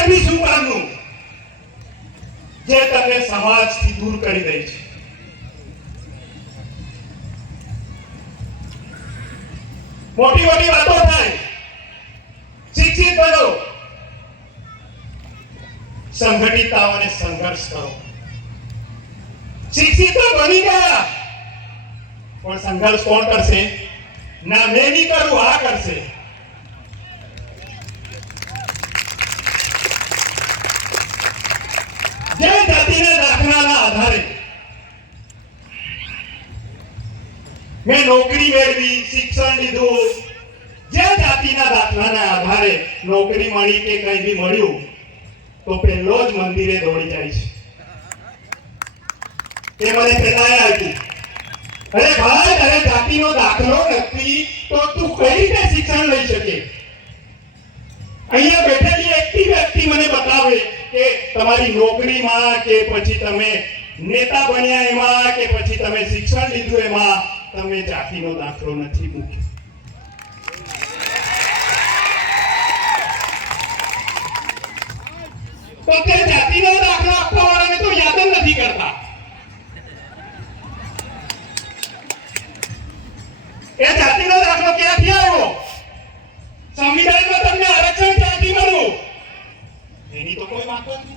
શિક્ષણ બી શું કામનું જે તમને સમાજથી દૂર કરી દે છે. મોટી મોટી વાતો થાય, શિક્ષિત બનો, સંગઠિત થાઓ અને સંઘર્ષ કરો. શિક્ષિત તો બની ગયા, પણ સંઘર્ષ કોણ કરશે? ના મેં નહીં કરું, આ કરશે. જે જાતિના દાખલાના આધારે મેં નોકરી મેળવી, શિક્ષણ લીધું, જે જાતિના દાખલાના આધારે નોકરી મળી કે કંઈ બી મળ્યું, તો પહેલો જ મંદિરે દોડી જાય છે. એ મને કહેવાય હતી, અરે ભાઈ, અરે જાતિનો દાખલો નથી તો તું કઈ રીતે શિક્ષણ લઈ શકે? અહીંયા બેઠેલી એકટી વ્યક્તિ મને બતાવે કે તમારી નોકરીમાં કે પછી તમે નેતા બન્યા એમાં કે પછી તમે શિક્ષણ લીધું એમાં તમે જાતિનો દાખલો નથી મૂક્યો. તો તે જાતિનો દાખલો આપવા વાળાને તો યાદ જ નથી કરતા. એ જાતિનો દાખલો ક્યાંથી આવ્યો? સંવિધાનમાં તમને આરક્ષણ ક્યાંથી મળ્યું? એની તો કોઈ વાત નથી.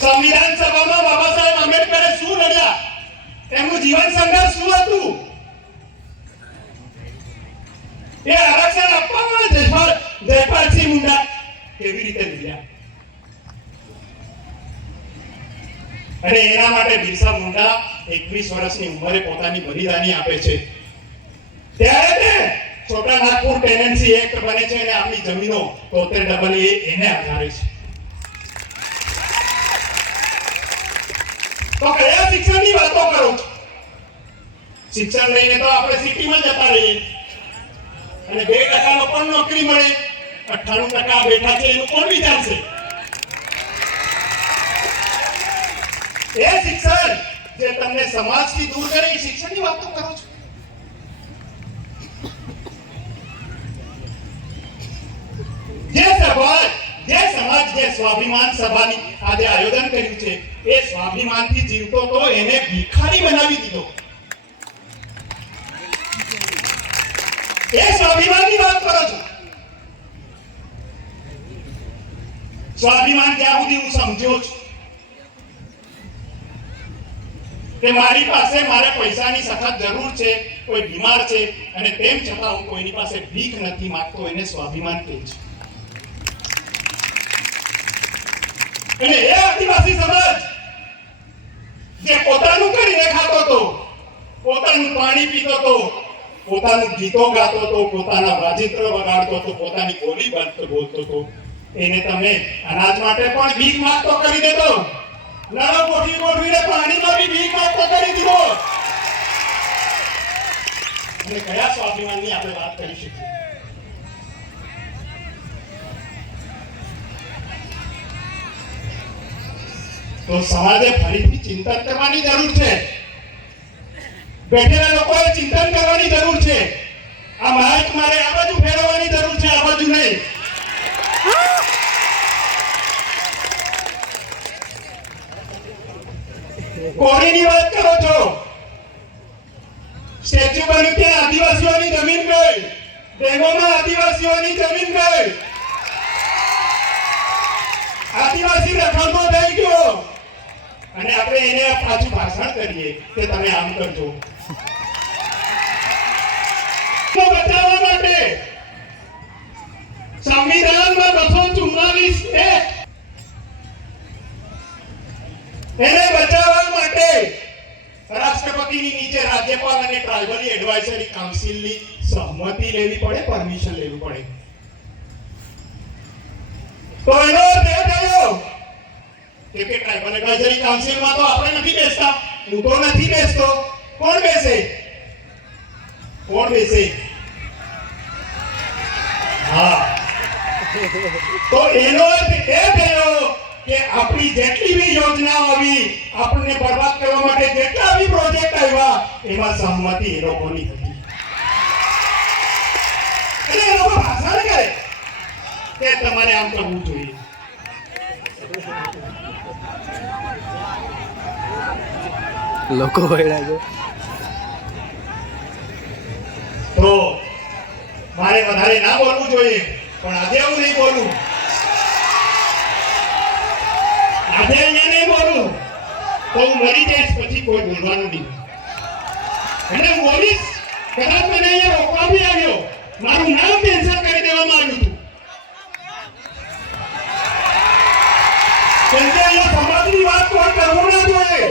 સંવિધાન સભામાં બાબા સાહેબ આંબેડકરે શું લડ્યા? એમનું જીવન સંઘર્ષ શું હતું? એ આરક્ષણ આપવામાં જયપાલસિંહ મુંડા કેવી રીતે લડ્યા? અને એના માટે બિરસા મુંડા 21 વર્ષની ઉંમરે પોતાની બલિદાની આપે છે. ત્યારે તે છોટા નાગપુર ટેનન્સી એક્ટ બને છે અને આપણી જમીનો 73AA એને આધારે છે. તો કયા શિક્ષણની વાતો કરો છો? શિક્ષણ લઈને તો આપણે સિટીમાં જતા રહીએ અને 2% લોકોને નોકરી મળે, 98% બેઠા છે એનું કોણ વિચારશે? એ શિક્ષણ જે તમને સમાજથી દૂર કરે એ શિક્ષણની વાતો કરો છો. જે સમાજ જે સ્વાભિમાન સભાની આજે આયોજન કર્યું છે એ સ્વાભિમાનથી જીવતો તો એને ભિખારી બનાવી દીધો. એ સ્વાભિમાનની વાત કરો છો. સ્વાભિમાન જ્યાં સુધી હું સમજ્યો છું કે મારી પાસે મારે પૈસાની સખત જરૂર છે, કોઈ બીમાર છે અને તેમ છતાં હું કોઈની પાસે ભીખ નથી માંગતો, એને સ્વાભિમાન કહે છે. અને એ આદિવાસી સમાજ જે પોતાનું કરીને ખાતો હતો, પોતાનું પાણી પીતો હતો, પોતાનું ગીતો ગાતો હતો, પોતાના વાજિંત્ર વગાડતો હતો, પોતાની બોલી બોલતો હતો, એને તમે અનાજ માટે પણ ભીખ માંગતો કરી દેતો. નાનો ગોઠવીને પાણીમાં બી ભીખ માંગતો કરી દીધો. અને કયા સ્વાભિમાનની આપણે વાત કરી શકીએ? તો સમાજે ફરીથી ચિંતન કરવાની જરૂર છે. બેઠેલા લોકોએ ચિંતન કરવાની જરૂર છે. આ માઇક મારે આ બાજુ ફેરવવાની જરૂર છે, આ બાજુ નહીં. કોરીની વાત કરો છો. સ્ટેચ્યુ બન્યું ત્યાં આદિવાસીઓની જમીન ગઈ, ડેમોમાં આદિવાસીઓની જમીન ગઈ, આદિવાસી રખડતો થઈ ગયો અને આપણે એને પાછું ભાષણ કરીએ કે તમે આમ કરજો. તો બચાવવા માટે સંવિધાનમાં 244 એને બચાવવા માટે રાષ્ટ્રપતિની નીચે રાજ્યપાલ અને ટ્રાઇબલ એડવાઇઝરી કાઉન્સિલની સહમતિ લેવી પડે, પરમિશન લેવી પડે. તો એનો અર્થ એ થયો કે ટ્રાઇબલ એડવાઇઝરી કાઉન્સિલમાં તો આપણે નથી બેસતા, હું તો નથી બેસતો, કોણ બેસે? કોણ બેસે? હા, તો એનો અર્થ એ થયો કે આપણી જેટલી બી યોજનાઓ આવી, આપણને બરબાદ કરવા માટે જેટલા બી પ્રોજેક્ટ આવ્યા, એમાં સહમતિ એ લોકોની હતી. એટલે એ લોકો કે તમારે આમ કરવું જોઈએ. લોકો વળ્યા છે. તો મારે વધારે ના બોલવું જોઈએ, પણ આજે હું નહીં બોલું. આજે અહીંયા નહીં બોલું તો હું મરી જઈશ, પછી કોઈ બોલવાનું નહીં. અને હું બોલીશ, કદાચ મને અહીંયા રોકવા બી આવ્યો, મારું નામ કેન્સલ કરી દેવામાં આવ્યું હતું. કેમ કે અહીંયા સમાજની વાત કોઈ કરવું ના જોઈએ.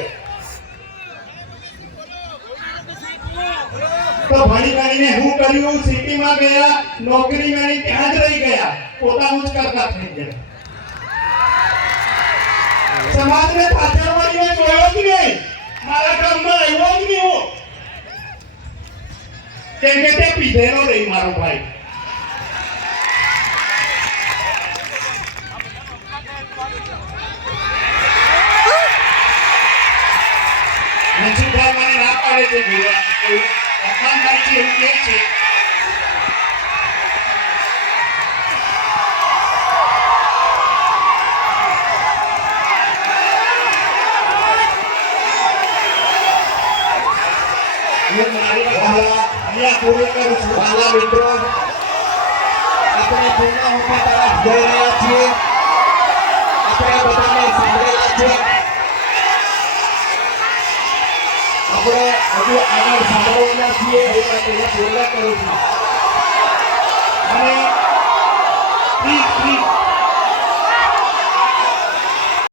તો ભણી ગણીને હું કર્યું, સિટીમાં ગયા, નોકરી મળી, ત્યાં જ રહી ગયા, પોતાનું જ કરતા થઈ ગયા. સમાજને પાછળ વળીને જોયો જ નહીં, મારા ગામમાં આવ્યો જ નહીં હું. કેમ કે તે પીધેલો નહીં મારો ભાઈ. મનસુખભાઈ મને ના પાડે છે બોલવા. અપમાનકારી એવું કહે છે. હું મારી અહીંયા પૂરી કરું છું. વાલા મિત્રો, આપણે પૂર્ણાહુતિ તરફ જઈ રહ્યા છીએ. આપણે બધાને સાંભળેલા છે. આપણે હજુ આગળ સાંભળવાના છીએ. એ માટે હું પૂર્ણ કરું છું. અને